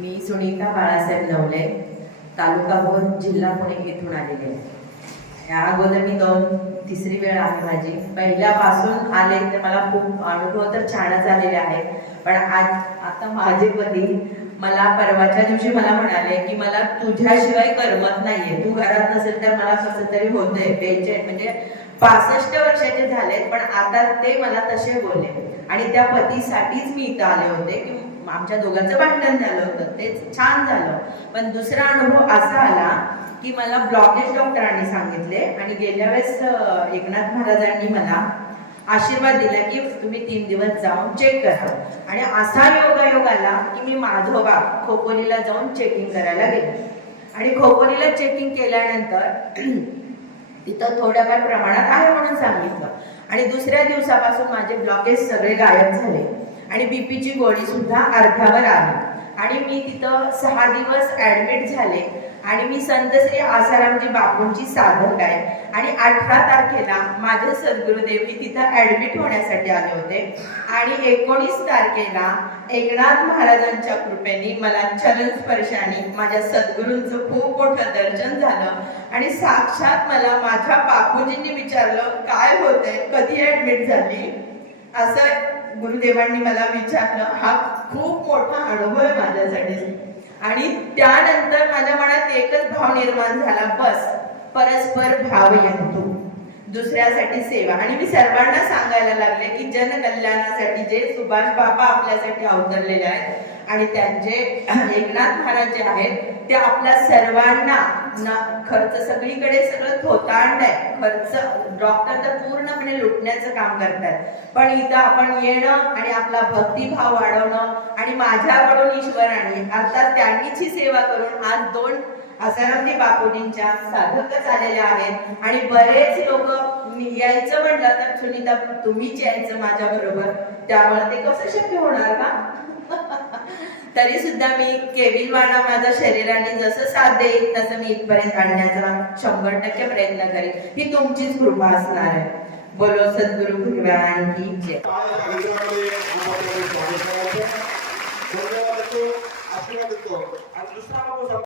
मी सुनीता बाळासाहेब नवले, तालुका भोर, जिल्हा पुणे येथून आलेले आहे. या अगोदर मी तिसरी वेळ आहे माझी. पहिल्यापासून आले तर मला खूप अनुभव तर छानच आलेले आहे. पण आता माझे पती मला परवाच्या दिवशी मला म्हणाले की मला तुझ्याशिवाय करमत नाहीये, तू घरात नसेल तर मला कसं तरी होतंय, बेचैन. म्हणजे 65 वर्षाचे झालेत पण आता ते मला तसे बोलले. आणि त्या पतीसाठीच मी इथं आले होते की आमच्या दोघांचं भांडण झालं होतं, ते छान झालं. पण दुसरा अनुभव असा आला की मला ब्लॉकेज डॉक्टरांनी सांगितले आणि गेल्या वेळेस एकनाथ महाराजांनी मला आशीर्वाद दिला की तुम्ही 3 दिवस जाऊन चेक करा. आणि असा योगायोग आला की मी माधोबा खोपोलीला जाऊन चेकिंग करायला गेले. आणि खोपोलीला चेकिंग केल्यानंतर तिथं थोड्याफार प्रमाणात आहे म्हणून सांगितलं. आणि दुसऱ्या दिवसापासून माझे ब्लॉकेज सगळे गायब झाले आणि बीपीची गोळी सुद्धा अर्ध्यावर आली. आणि मी तिथं 6 दिवस ऍडमिट झाले. आणि मी संत श्री आसारामजी बापूंची साधक आहे. आणि 18 तारखेला माझे सद्गुरुदेव मी तिथं ऍडमिट होण्यासाठी आले होते. आणि 19 तारखेला एकनाथ महाराजांच्या कृपेने मला चरण स्पर्शाने माझ्या सद्गुरूंचं खूप मोठं दर्शन झालं. आणि साक्षात मला माझ्या बापूजींनी विचारलं काय होतंय, कधी ऍडमिट झाली, असं गुरुदेवांनी मला विचारलं. हा खूप मोठा अनुभव आहे माझ्यासाठी. आणि त्यानंतर माझ्या मनात एकच भाव निर्माण झाला, बस परस्पर भाव यंतु, दुसऱ्यासाठी सेवा. आणि मी सर्वांना सांगायला लागले की जनकल्याणासाठी जे सुभाष बाबा आपल्यासाठी अवतरलेले आहेत आणि त्यांचे एकनाथ महाराज जे आहेत ते आपल्या सर्वांना खर्च सगळीकडे सगळं थोतांड आहे. खर्च डॉक्टर तर पूर्णपणे लुटण्याचं काम करतात. पण इथं आपण येणं आणि आपला भक्तिभाव वाढवणं आणि माझ्याकडून ईश्वराने अर्थात त्यांनीची सेवा करून आज 2 आसारामजी बापूजींच्या साधकच आलेल्या आहेत. आणि बरेच लोक यायचं म्हटलं तर सुनीता तुम्हीच यायचं माझ्या बरोबर, त्यामुळे ते कसं शक्य होणार का? तरी सुद्धा मी केविलवाणा माझ्या शरीराने जसं साथ देईल तसं मी इथपर्यंत आणण्याचा 100% प्रयत्न करेन. ही तुमचीच कृपा असणार आहे. बोलो सद्गुरु भगवान की जय.